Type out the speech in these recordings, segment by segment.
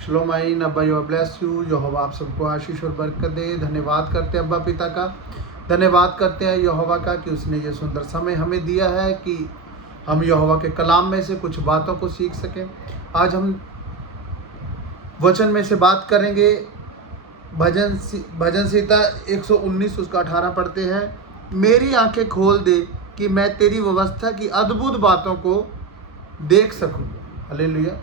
शलोम आइन। अब्बा you bless you. यहोवा आप सबको आशीष और बरकत दे। धन्यवाद करते हैं अब्बा पिता का, धन्यवाद करते हैं यहोवा का कि उसने ये सुंदर समय हमें दिया है कि हम यहोवा के कलाम में से कुछ बातों को सीख सकें। आज हम वचन में से बात करेंगे। भजन संहिता 119 उसका 18 पढ़ते हैं। मेरी आंखें खोल दे कि मैं तेरी व्यवस्था की अद्भुत बातों को देख सकूं। हालेलुया।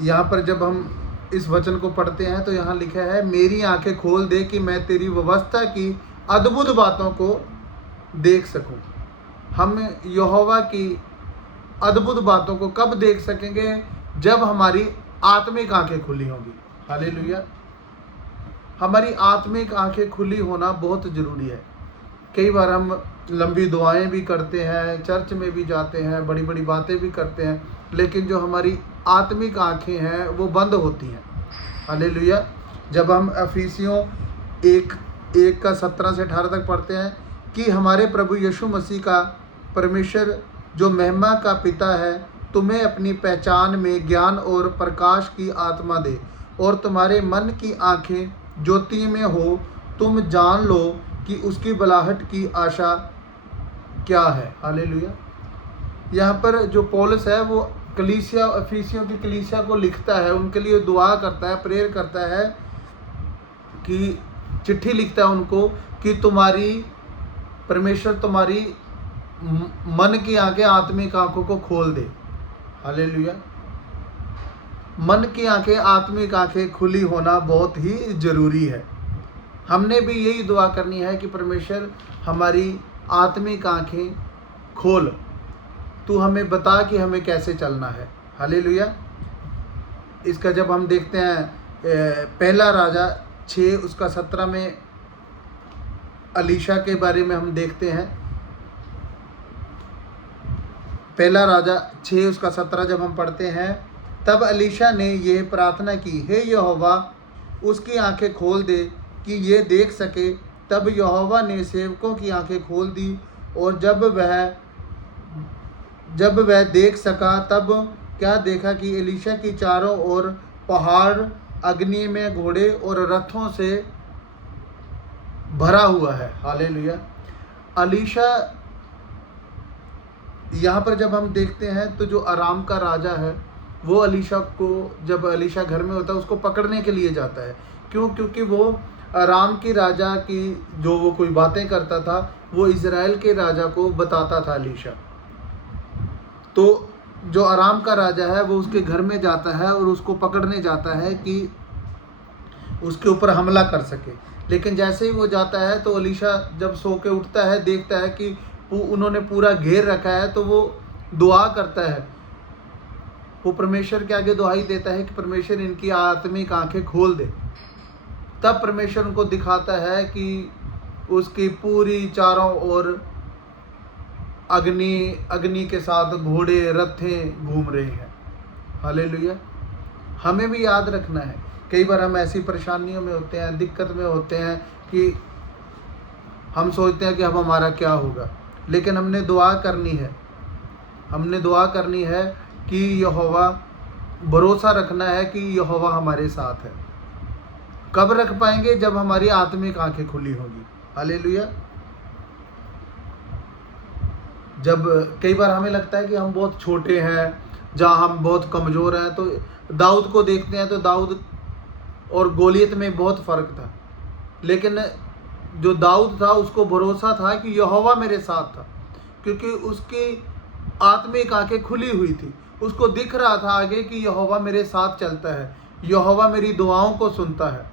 यहाँ पर जब हम इस वचन को पढ़ते हैं तो यहाँ लिखा है, मेरी आंखें खोल दे कि मैं तेरी व्यवस्था की अद्भुत बातों को देख सकूं। हम यहोवा की अद्भुत बातों को कब देख सकेंगे? जब हमारी आत्मिक आंखें खुली होंगी। हालेलुया। हमारी आत्मिक आंखें खुली होना बहुत ज़रूरी है। कई बार हम लंबी दुआएं भी करते हैं, चर्च में भी जाते हैं, बड़ी बड़ी बातें भी करते हैं, लेकिन जो हमारी आत्मिक आंखें हैं वो बंद होती हैं। हालेलुया। जब हम इफिसियों 1:17 से 18 तक पढ़ते हैं कि हमारे प्रभु यीशु मसीह का परमेश्वर जो महिमा का पिता है तुम्हें अपनी पहचान में ज्ञान और प्रकाश की आत्मा दे और तुम्हारे मन की आंखें ज्योति में हो, तुम जान लो कि उसकी बुलाहट की आशा क्या है। हालेलुया। यहाँ पर जो पौलुस है वो कलीसिया, इफिसियों की कलीसिया को लिखता है, उनके लिए दुआ करता है, प्रेयर करता है, कि चिट्ठी लिखता है उनको कि तुम्हारी परमेश्वर तुम्हारी मन की आंखें, आत्मिक आंखों को खोल दे। हालेलुया। मन की आंखें, आत्मिक आंखें खुली होना बहुत ही ज़रूरी है। हमने भी यही दुआ करनी है कि परमेश्वर हमारी आत्मिक आंखें खोल, तू हमें बता कि हमें कैसे चलना है। हालेलुया। इसका जब हम देखते हैं पहला राजा 6 उसका 17 में अलीशा के बारे में हम देखते हैं। पहला राजा 6 उसका 17 जब हम पढ़ते हैं, तब अलीशा ने यह प्रार्थना की, हे यहोवा उसकी आंखें खोल दे कि ये देख सके। तब यहोवा ने सेवकों की आंखें खोल दी और जब वह देख सका तब क्या देखा कि एलीशा की चारों ओर पहाड़ अग्नि में घोड़े और रथों से भरा हुआ है। हालेलुया। एलीशा, यहाँ पर जब हम देखते हैं तो जो अराम का राजा है वो एलीशा को, जब एलीशा घर में होता है उसको पकड़ने के लिए जाता है। क्यों? क्योंकि वो अराम के राजा की जो वो कोई बातें करता था वो इज़राइल के राजा को बताता था एलीशा। तो जो अराम का राजा है वो उसके घर में जाता है और उसको पकड़ने जाता है कि उसके ऊपर हमला कर सके। लेकिन जैसे ही वो जाता है तो एलीशा जब सो के उठता है, देखता है कि उन्होंने पूरा घेर रखा है, तो वो दुआ करता है। वो परमेश्वर के आगे दुआई देता है कि परमेश्वर इनकी आत्मिक आंखें खोल दे। तब परमेश्वर उनको दिखाता है कि उसकी पूरी चारों ओर अग्नि के साथ घोड़े, रथें घूम रहे हैं। हालेलुया। हमें भी याद रखना है, कई बार हम ऐसी परेशानियों में होते हैं, दिक्कत में होते हैं कि हम सोचते हैं कि अब हमारा क्या होगा, लेकिन हमने दुआ करनी है कि यहोवा, भरोसा रखना है कि यहोवा हमारे साथ है। कब रख पाएंगे? जब हमारी आत्मिक आंखें खुली होगी। हालेलुया। जब कई बार हमें लगता है कि हम बहुत छोटे हैं, जहाँ हम बहुत कमज़ोर हैं, तो दाऊद को देखते हैं तो दाऊद और गोलियत में बहुत फ़र्क था। लेकिन जो दाऊद था उसको भरोसा था कि यहोवा मेरे साथ था, क्योंकि उसकी आत्मिक आंखें खुली हुई थी। उसको दिख रहा था आगे कि यहोवा मेरे साथ चलता है, यहोवा मेरी दुआओं को सुनता है।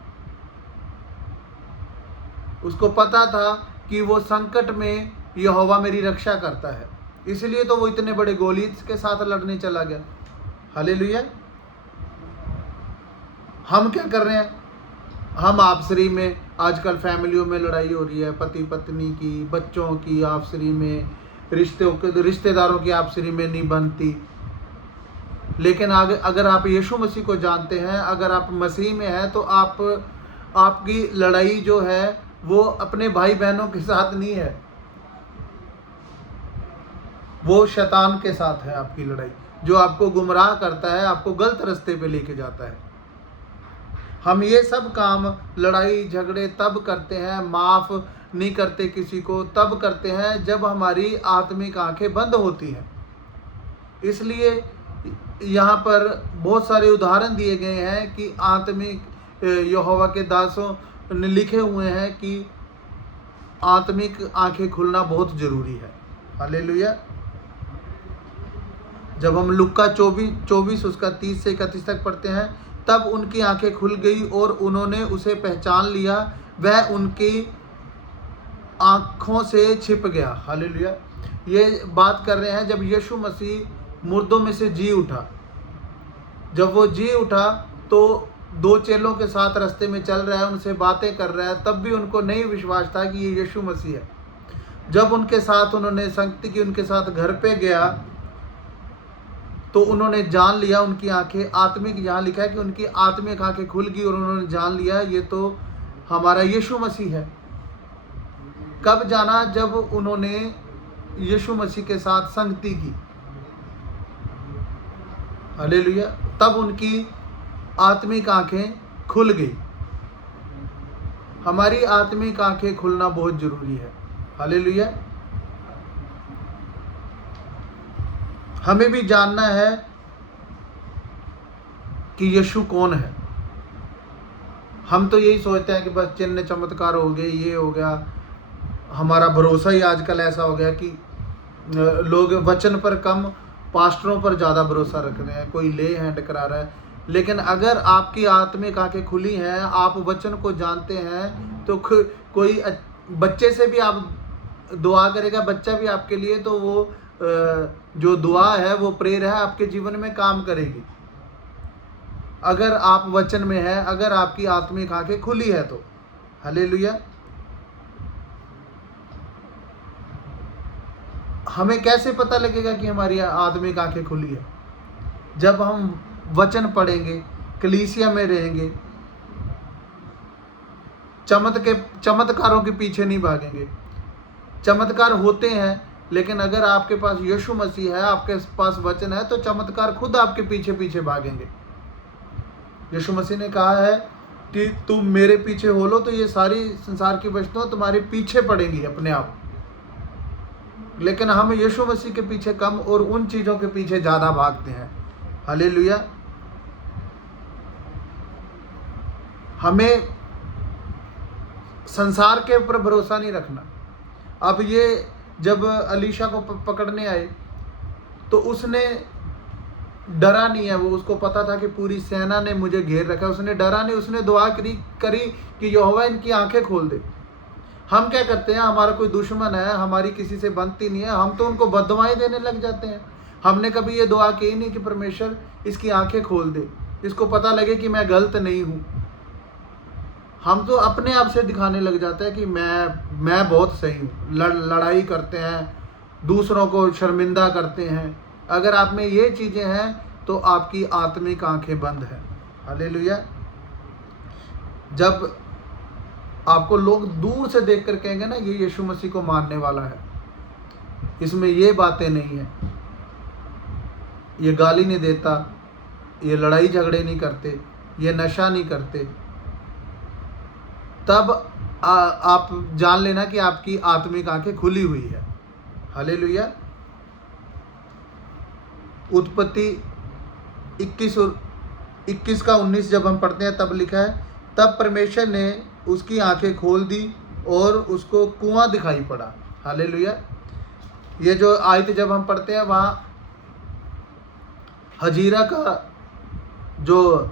उसको पता था कि वो संकट में यहोवा मेरी रक्षा करता है, इसलिए तो वो इतने बड़े गोलियत के साथ लड़ने चला गया। हालेलुया। हम क्या कर रहे हैं? हम आपसरी में, आजकल फैमिलियों में लड़ाई हो रही है, पति पत्नी की, बच्चों की आपसरी में, रिश्तेदारों की आपसरी में नहीं बनती। लेकिन अगर आप यीशु मसीह को जानते हैं, अगर आप मसीह में हैं, तो आपकी लड़ाई जो है वो अपने भाई बहनों के साथ नहीं है, वो शैतान के साथ है आपकी लड़ाई। जो आपको गुमराह करता है, आपको गलत रास्ते पे लेके जाता है। हम ये सब काम, लड़ाई झगड़े तब करते हैं, माफ़ नहीं करते किसी को तब करते हैं जब हमारी आत्मिक आंखें बंद होती हैं। इसलिए यहाँ पर बहुत सारे उदाहरण दिए गए हैं कि आत्मिक यहोवा के दासों ने लिखे हुए हैं कि आत्मिक आंखें खुलना बहुत ज़रूरी है। हालेलुया। जब हम लुक्का 24 उसका 30 से 31 तक पढ़ते हैं, तब उनकी आंखें खुल गई और उन्होंने उसे पहचान लिया, वह उनकी आँखों से छिप गया। हालेलुया। ये बात कर रहे हैं जब यीशु मसीह मुर्दों में से जी उठा। जब वो जी उठा तो 2 चेलों के साथ रास्ते में चल रहा है, उनसे बातें कर रहा है, तब भी उनको नहीं विश्वास था कि ये यीशु मसीह है। जब उनके साथ उन्होंने संगति की, उनके साथ घर पे गया, तो उन्होंने जान लिया, उनकी आंखें आत्मिक, यहाँ लिखा है कि उनकी आत्मिक आंखें खुल गई और उन्होंने जान लिया ये तो हमारा यीशु मसीह है। कब जाना? जब उन्होंने यीशु मसीह के साथ संगति की। हालेलुया। तब उनकी आत्मिक आंखें खुल गई। हमारी आत्मिक आंखें खुलना बहुत जरूरी है। हालेलुया। हमें भी जानना है कि यीशु कौन है। हम तो यही सोचते हैं कि बस चिन्ह चमत्कार हो गए, ये हो गया। हमारा भरोसा ही आजकल ऐसा हो गया कि लोग वचन पर कम, पास्टरों पर ज़्यादा भरोसा रख रहे हैं, कोई ले हैंड करा रहा है। लेकिन अगर आपकी आत्मिक आंखें खुली हैं, आप वचन को जानते हैं, तो कोई बच्चे से भी आप दुआ करेगा, बच्चा भी आपके लिए, तो वो जो दुआ है, वो प्रेयर है, आपके जीवन में काम करेगी। अगर आप वचन में हैं, अगर आपकी आत्मिक आंखें खुली है तो। हालेलुया। हमें कैसे पता लगेगा कि हमारी आत्मिक आंखें खुली है? जब हम वचन पढ़ेंगे, कलीसिया में रहेंगे, चमत्कारों के पीछे नहीं भागेंगे। चमत्कार होते हैं, लेकिन अगर आपके पास यीशु मसीह है, आपके पास वचन है, तो चमत्कार खुद आपके पीछे पीछे भागेंगे। यीशु मसीह ने कहा है कि तुम मेरे पीछे हो लो, तो ये सारी संसार की वस्तुएं तुम्हारे पीछे पड़ेंगी अपने आप। लेकिन हम यीशु मसीह के पीछे कम और उन चीज़ों के पीछे ज़्यादा भागते हैं। हालेलुया। हमें संसार के ऊपर भरोसा नहीं रखना। अब ये जब अलीशा को पकड़ने आए, तो उसने डरा नहीं है। वो, उसको पता था कि पूरी सेना ने मुझे घेर रखा है। उसने डरा नहीं, उसने दुआ करी कि यहोवा इनकी आंखें खोल दे। हम क्या करते हैं? हमारा कोई दुश्मन है, हमारी किसी से बनती नहीं है, हम तो उनको बददुआएं देने लग जाते हैं। हमने कभी ये दुआ की नहीं कि परमेश्वर इसकी आंखें खोल दे, इसको पता लगे कि मैं गलत नहीं हूँ। हम तो अपने आप से दिखाने लग जाते हैं कि मैं बहुत सही हूँ। लड़ाई करते हैं, दूसरों को शर्मिंदा करते हैं। अगर आप में ये चीज़ें हैं तो आपकी आत्मिक आंखें बंद हैं। हालेलुया। जब आपको लोग दूर से देख कर कहेंगे ना, ये यीशु मसीह को मानने वाला है, इसमें ये बातें नहीं है, ये गाली नहीं देता, ये लड़ाई झगड़े नहीं करते, ये नशा नहीं करते, तब आप जान लेना कि आपकी आत्मिक आंखें खुली हुई है। हालेलुया। उत्पत्ति 21 का 19 जब हम पढ़ते हैं, तब लिखा है, तब परमेश्वर ने उसकी आंखें खोल दी और उसको कुआं दिखाई पड़ा। हालेलुया। ये जो आयत जब हम पढ़ते हैं, वहाँ हजीरा का, जो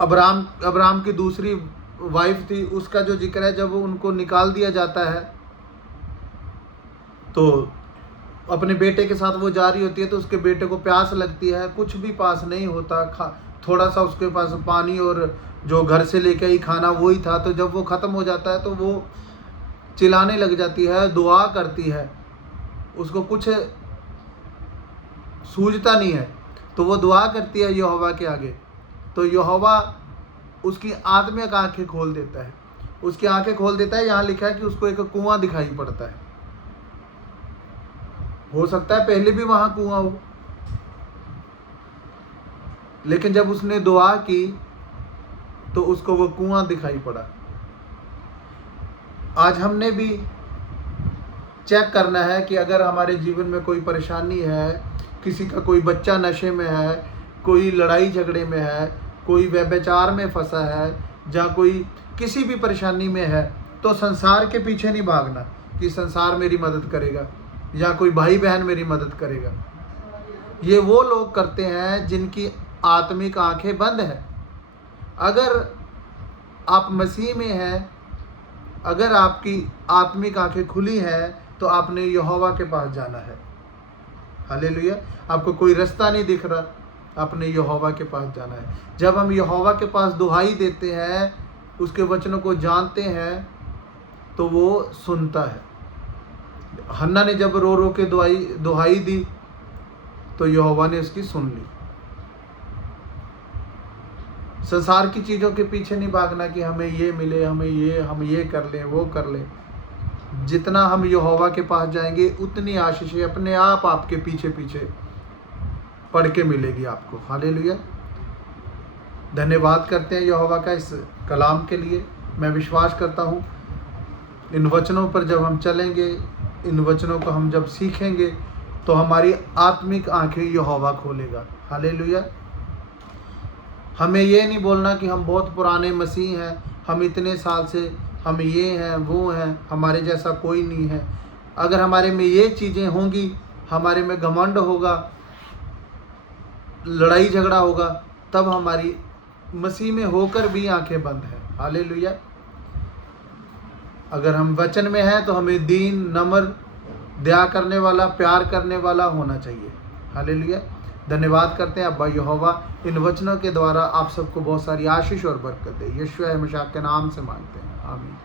अब्राम की दूसरी वाइफ थी, उसका जो जिक्र है। जब उनको निकाल दिया जाता है, तो अपने बेटे के साथ वो जा रही होती है, तो उसके बेटे को प्यास लगती है, कुछ भी पास नहीं होता, थोड़ा सा उसके पास पानी और जो घर से लेके आई खाना वही था। तो जब वो ख़त्म हो जाता है, तो वो चिल्लाने लग जाती है, दुआ करती है, उसको कुछ सूझता नहीं है, तो वो दुआ करती है यहोवा के आगे। तो यहोवा उसकी आत्मिक आंखें खोल देता है, उसकी आंखें खोल देता है। यहाँ लिखा है कि उसको एक कुआं दिखाई पड़ता है। हो सकता है पहले भी वहाँ कुआं हो, लेकिन जब उसने दुआ की तो उसको वो कुआं दिखाई पड़ा। आज हमने भी चेक करना है कि अगर हमारे जीवन में कोई परेशानी है, किसी का कोई बच्चा नशे में है, कोई लड़ाई झगड़े में है, कोई व्यभिचार में फंसा है, या कोई किसी भी परेशानी में है, तो संसार के पीछे नहीं भागना कि संसार मेरी मदद करेगा या कोई भाई बहन मेरी मदद करेगा। ये वो लोग करते हैं जिनकी आत्मिक आंखें बंद हैं। अगर आप मसीह में हैं, अगर आपकी आत्मिक आंखें खुली हैं, तो आपने यहोवा के पास जाना है। हालेलुया। आपको कोई रास्ता नहीं दिख रहा, आपने यहोवा के पास जाना है। जब हम यहोवा के पास दुहाई देते हैं, उसके वचनों को जानते हैं, तो वो सुनता है। हन्ना ने जब रो रो के दुहाई दी तो यहोवा ने उसकी सुन ली। संसार की चीज़ों के पीछे नहीं भागना कि हमें ये मिले, हम ये कर लें, वो कर लें। जितना हम यहोवा के पास जाएंगे उतनी आशीषें अपने आप आपके पीछे पीछे पढ़ के मिलेगी आपको। हालेलुया। धन्यवाद करते हैं यहोवा का इस कलाम के लिए। मैं विश्वास करता हूँ इन वचनों पर जब हम चलेंगे, इन वचनों को हम जब सीखेंगे, तो हमारी आत्मिक आंखें यहोवा खोलेगा। हालेलुया। हमें ये नहीं बोलना कि हम बहुत पुराने मसीह हैं, हम इतने साल से हम ये हैं वो हैं, हमारे जैसा कोई नहीं है। अगर हमारे में ये चीज़ें होंगी, हमारे में घमंड होगा, लड़ाई झगड़ा होगा, तब हमारी मसीह में होकर भी आंखें बंद हैं। हालेलुया। अगर हम वचन में हैं तो हमें दीन, नम्र, दया करने वाला, प्यार करने वाला होना चाहिए। हालेलुया। धन्यवाद करते हैं अब्बा यहोवा, इन वचनों के द्वारा आप सबको बहुत सारी आशीष और बरकत दे। यीशु मसीह के नाम से मांगते हैं, आमीन।